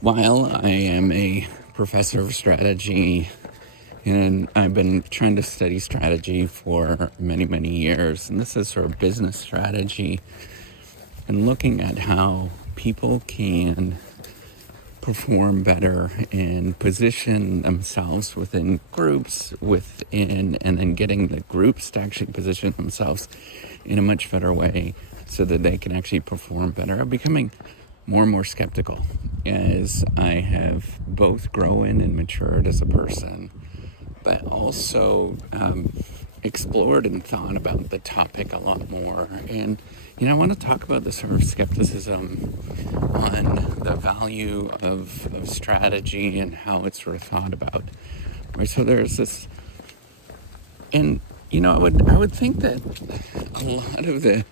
While I am a professor of strategy, and I've been trying to study strategy for many, many years, and this is sort of business strategy, and looking at how people can perform better and position themselves within groups and then getting the groups to actually position themselves in a much better way so that they can actually perform better. I'm becoming more and more skeptical as I have both grown and matured as a person, but also explored and thought about the topic a lot more. And, I want to talk about the sort of skepticism on the value of strategy and how it's sort of thought about. Right? So there's this, and, I would think that a lot of the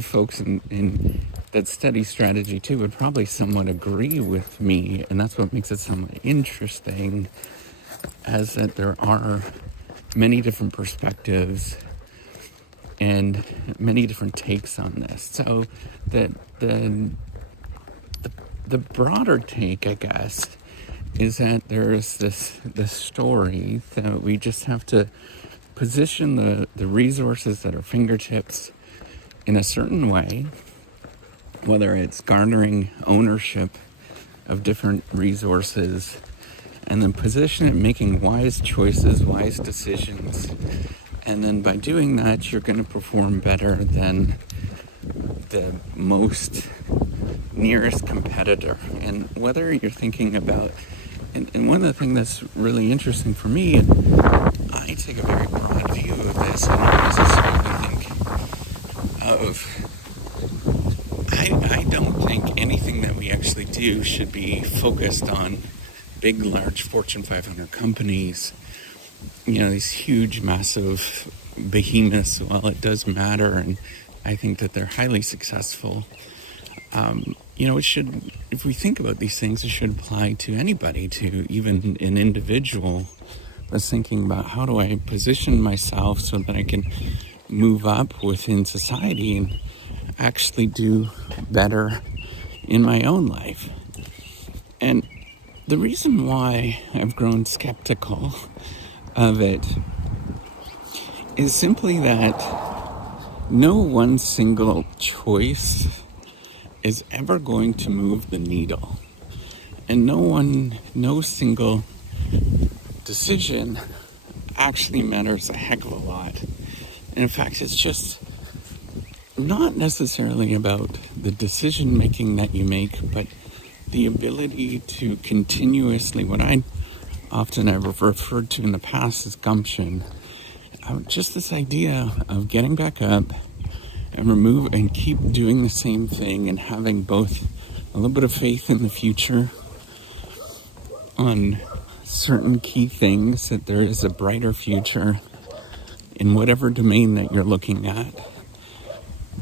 folks in that study strategy too would probably somewhat agree with me, and that's what makes it somewhat interesting, as that there are many different perspectives and many different takes on this. So the broader take, I guess, is that there's this story that we just have to position the resources at our fingertips in a certain way, whether it's garnering ownership of different resources, and then position it, making wise choices, wise decisions. And then by doing that, you're going to perform better than the most nearest competitor. And whether you're thinking about, and one of the things that's really interesting for me, I take a very broad view of this, and I necessarily think I don't think anything that we actually do should be focused on big, large Fortune 500 companies, these huge, massive behemoths. While it does matter, and I think that they're highly successful, it should, if we think about these things, it should apply to anybody, to even an individual that's thinking about how do I position myself so that I can move up within society and actually do better in my own life. And the reason why I've grown skeptical of it is simply that no one single choice is ever going to move the needle. And no single decision actually matters a heck of a lot. And in fact, it's just not necessarily about the decision making that you make, but the ability to continuously, what I've referred to in the past as gumption, just this idea of getting back up and keep doing the same thing, and having both a little bit of faith in the future on certain key things, that there is a brighter future in whatever domain that you're looking at,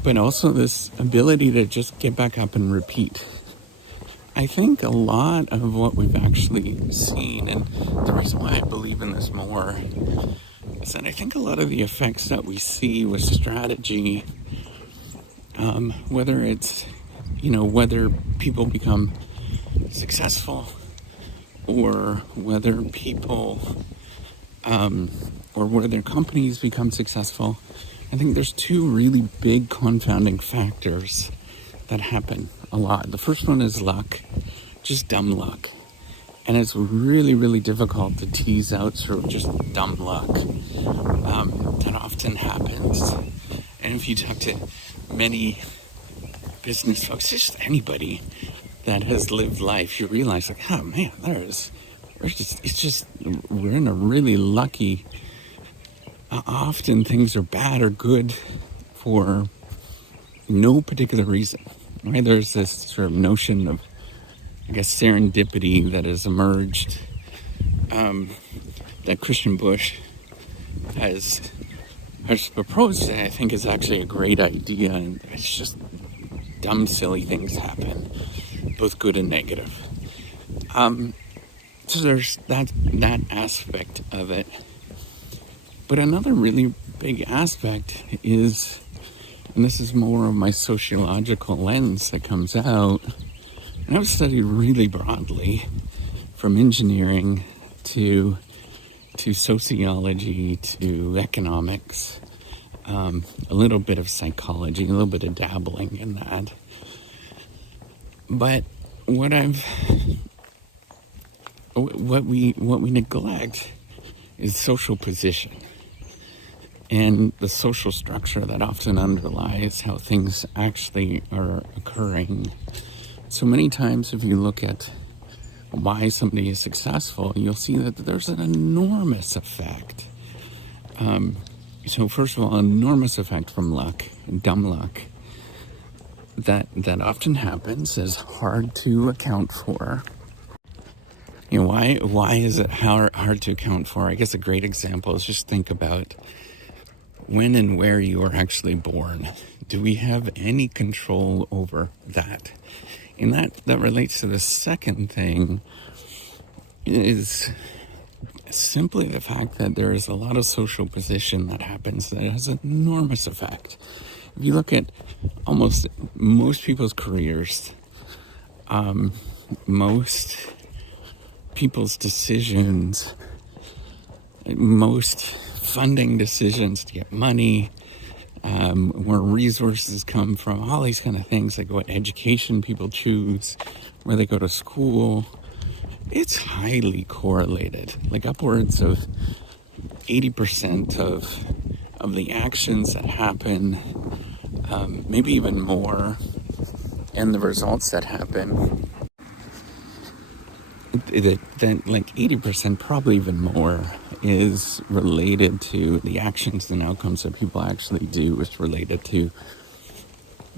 but also this ability to just get back up and repeat. I think a lot of what we've actually seen, and the reason why I believe in this more, is that I think a lot of the effects that we see with strategy, whether it's, whether people become successful, or whether people, or whether companies become successful, I think there's two really big confounding factors that happen a lot. The first one is luck, just dumb luck. And it's really, really difficult to tease out sort of just dumb luck. That often happens. And if you talk to many business folks, just anybody that has lived life, you realize like, oh man, we're in a really lucky, often things are bad or good for no particular reason. Right? There's this sort of notion of, I guess, serendipity that has emerged, that Christian Bush has proposed, that I think is actually a great idea, and it's just dumb, silly things happen, both good and negative. So there's that aspect of it. But another really big aspect is, and this is more of my sociological lens that comes out, And I've studied really broadly, from engineering to sociology to economics, a little bit of psychology, a little bit of dabbling in that. But what we neglect is social position and the social structure that often underlies how things actually are occurring. So many times, if you look at why somebody is successful, you'll see that there's an enormous effect. So first of all, an enormous effect from luck, dumb luck, that often happens, is hard to account for. You know, why is it hard to account for? I guess a great example is just think about when and where you were actually born. Do we have any control over that? And that relates to the second thing, is simply the fact that there is a lot of social position that happens that has an enormous effect. If you look at almost most people's careers, most people's decisions, most funding decisions to get money, where resources come from, all these kind of things, like what education people choose, where they go to school, it's highly correlated. Like upwards of 80% of the actions that happen, maybe even more, and the results that happen, then like 80%, probably even more, is related to the actions and outcomes that people actually do. Is related to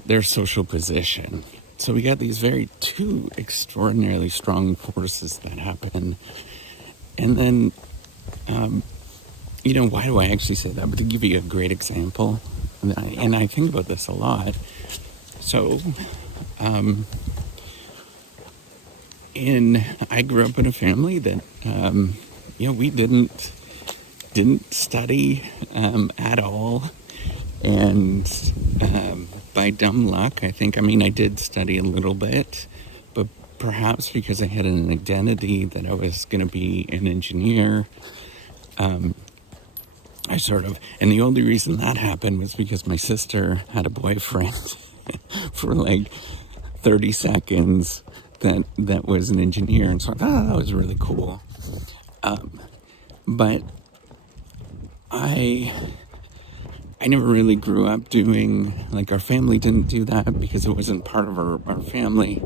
their social position. So we got these two extraordinarily strong forces that happen. And then, why do I actually say that? But to give you a great example, and I think about this a lot. So, I grew up in a family that, we didn't study at all, and by dumb luck, I did study a little bit, but perhaps because I had an identity that I was going to be an engineer, and the only reason that happened was because my sister had a boyfriend for like 30 seconds that was an engineer, and so I thought, that was really cool. But I never really grew up doing, like, our family didn't do that because it wasn't part of our family.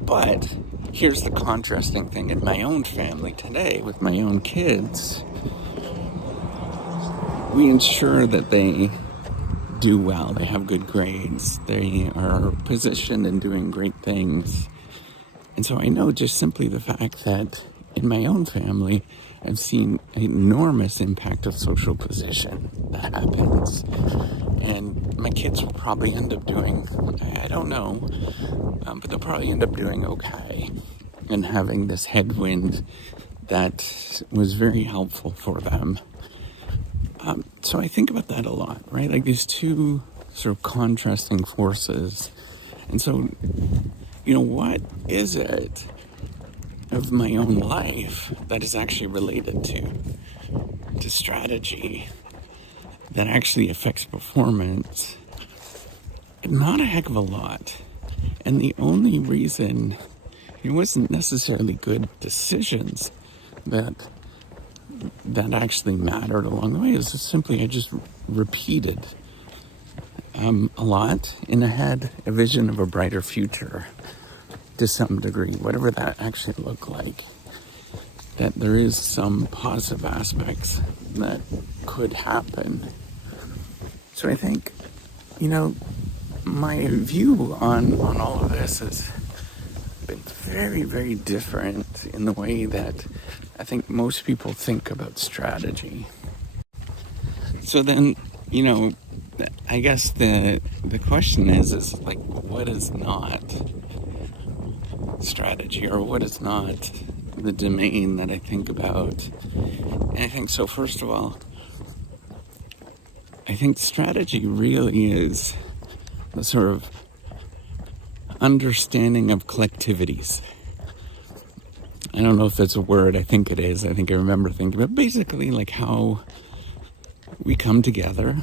But here's the contrasting thing. In my own family today, with my own kids, we ensure that they do well. They have good grades. They are positioned and doing great things. And so I know just simply the fact that in my own family, I've seen an enormous impact of social position that happens. And my kids will probably end up doing, I don't know, but they'll probably end up doing okay and having this headwind that was very helpful for them. So I think about that a lot, right? Like these two sort of contrasting forces. And so, what is it of my own life that is actually related to strategy that actually affects performance? Not a heck of a lot. And the only reason it wasn't necessarily good decisions that actually mattered along the way is just simply I just repeated a lot, and I had a vision of a brighter future to some degree, whatever that actually looked like, that there is some positive aspects that could happen. So I think, my view on all of this has been very, very different in the way that I think most people think about strategy. So then, I guess the question is like, what is not strategy, or what is not the domain that I think about? And I think so, first of all, I think strategy really is the sort of understanding of collectivities. I don't know if that's a word. I think it is. I think I remember thinking, but basically like how we come together,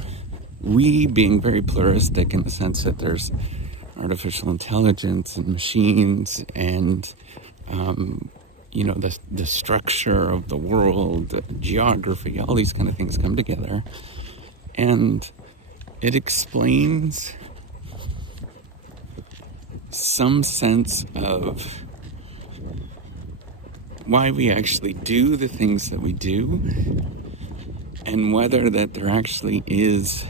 we being very pluralistic in the sense that there's artificial intelligence and machines and, the structure of the world, geography, all these kind of things come together. And it explains some sense of why we actually do the things that we do, and whether that there actually is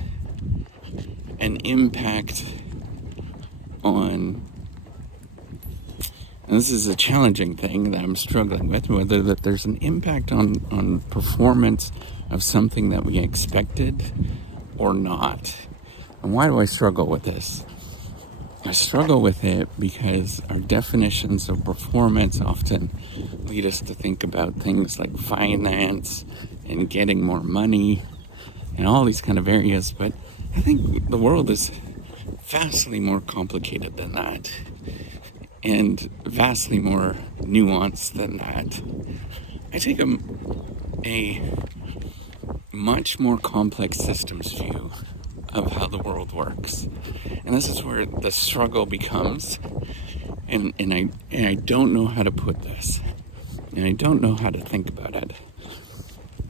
an impact on, and this is a challenging thing that I'm struggling with, whether that there's an impact on performance of something that we expected or not. And why do I struggle with this? I struggle with it because our definitions of performance often lead us to think about things like finance and getting more money and all these kind of areas. But I think the world is vastly more complicated than that and vastly more nuanced than that. I take a much more complex systems view of how the world works. And this is where the struggle becomes, and I don't know how to put this, and I don't know how to think about it.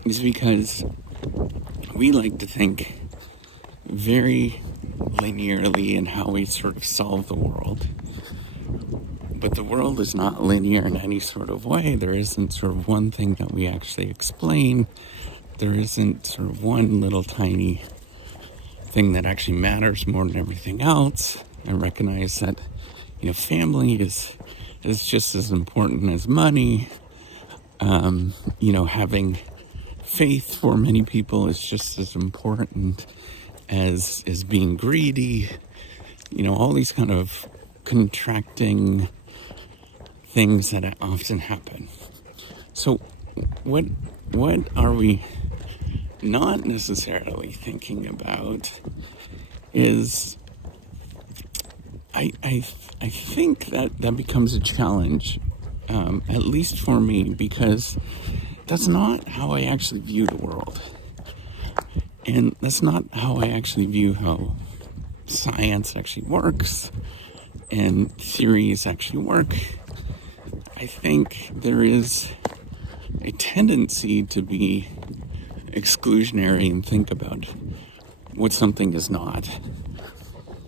It's because we like to think very linearly in how we sort of solve the world. But the world is not linear in any sort of way. There isn't sort of one thing that we actually explain. There isn't sort of one little tiny thing that actually matters more than everything else. I recognize that, family is just as important as money. Having faith for many people is just as important as being greedy. All these kind of contracting things that often happen. So what are we not necessarily thinking about is I think that becomes a challenge, at least for me, because that's not how I actually view the world. And that's not how I actually view how science actually works and theories actually work. I think there is a tendency to be exclusionary and think about what something is not.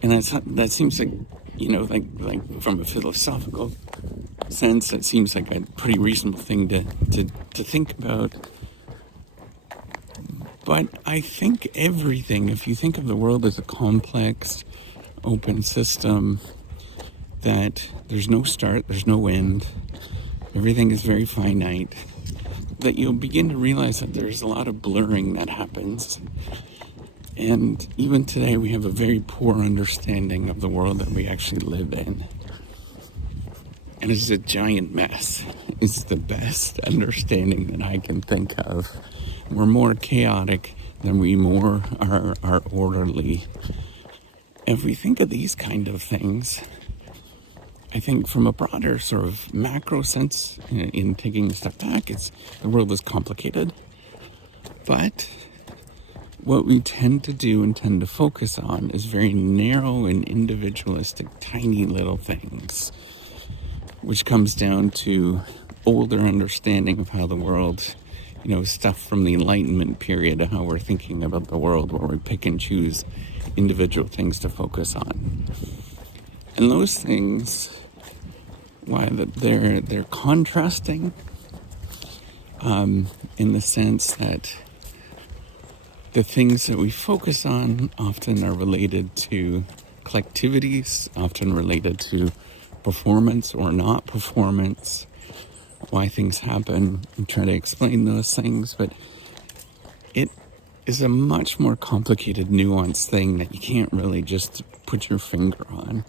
And that seems like, like from a philosophical sense, that seems like a pretty reasonable thing to think about. But I think everything, if you think of the world as a complex, open system, that there's no start, there's no end, everything is very finite, that you'll begin to realize that there's a lot of blurring that happens. And even today, we have a very poor understanding of the world that we actually live in. And it's a giant mess. It's the best understanding that I can think of. We're more chaotic than we more are orderly. If we think of these kind of things, I think from a broader sort of macro sense, in taking a step back, the world is complicated. But what we tend to do and tend to focus on is very narrow and individualistic, tiny little things, which comes down to older understanding of how the world, stuff from the Enlightenment period, of how we're thinking about the world, where we pick and choose individual things to focus on. And those things, why they're contrasting, in the sense that the things that we focus on often are related to collectivities, often related to performance or not performance, why things happen, and try to explain those things. But it is a much more complicated, nuanced thing that you can't really just put your finger on.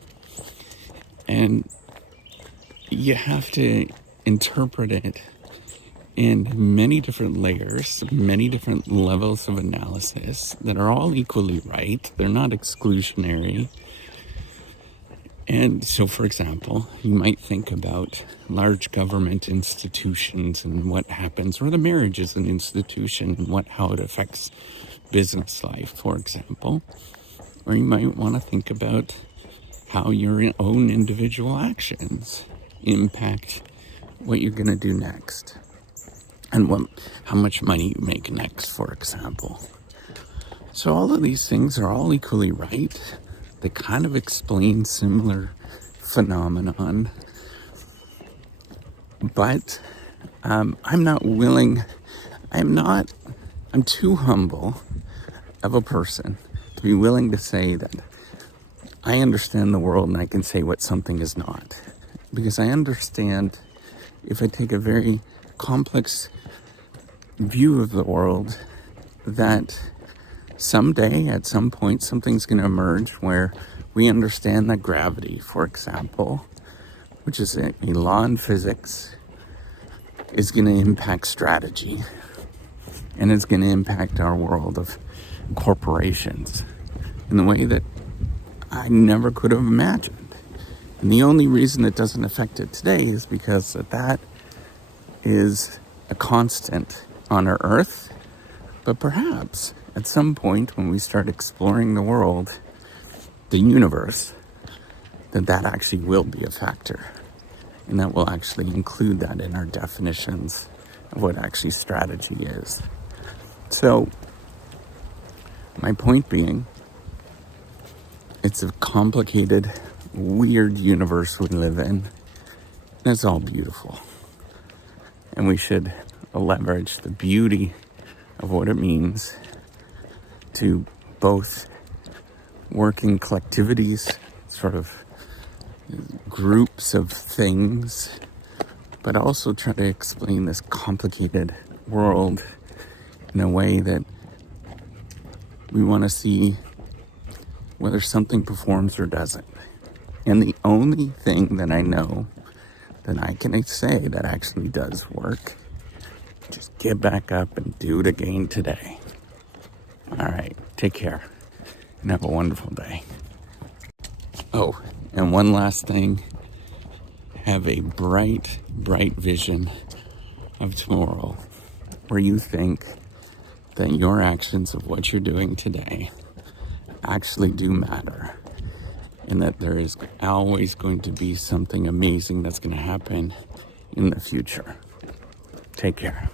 And you have to interpret it in many different layers, many different levels of analysis that are all equally right. They're not exclusionary. And so, for example, you might think about large government institutions and what happens, or the marriage is an institution and how it affects business life, for example. Or you might want to think about how your own individual actions impact what you're going to do next, and how much money you make next, for example. So all of these things are all equally right. They kind of explain similar phenomenon, but I'm too humble of a person to be willing to say that I understand the world and I can say what something is not. Because I understand, if I take a very complex view of the world, that someday, at some point, something's going to emerge where we understand that gravity, for example, which is a law in physics, is going to impact strategy. And it's going to impact our world of corporations in the way that I never could have imagined. And the only reason it doesn't affect it today is because that is a constant on our Earth. But perhaps at some point when we start exploring the world, the universe, that actually will be a factor. And that will actually include that in our definitions of what actually strategy is. So, my point being, it's a complicated, weird universe we live in. And it's all beautiful. And we should leverage the beauty of what it means to both work in collectivities, sort of groups of things, but also try to explain this complicated world in a way that we want to see whether something performs or doesn't. And the only thing that I know that I can say that actually does work, just get back up and do it again today. All right, take care and have a wonderful day. Oh, and one last thing, have a bright, bright vision of tomorrow where you think that your actions of what you're doing today actually do matter, and that there is always going to be something amazing that's going to happen in the future. Take care.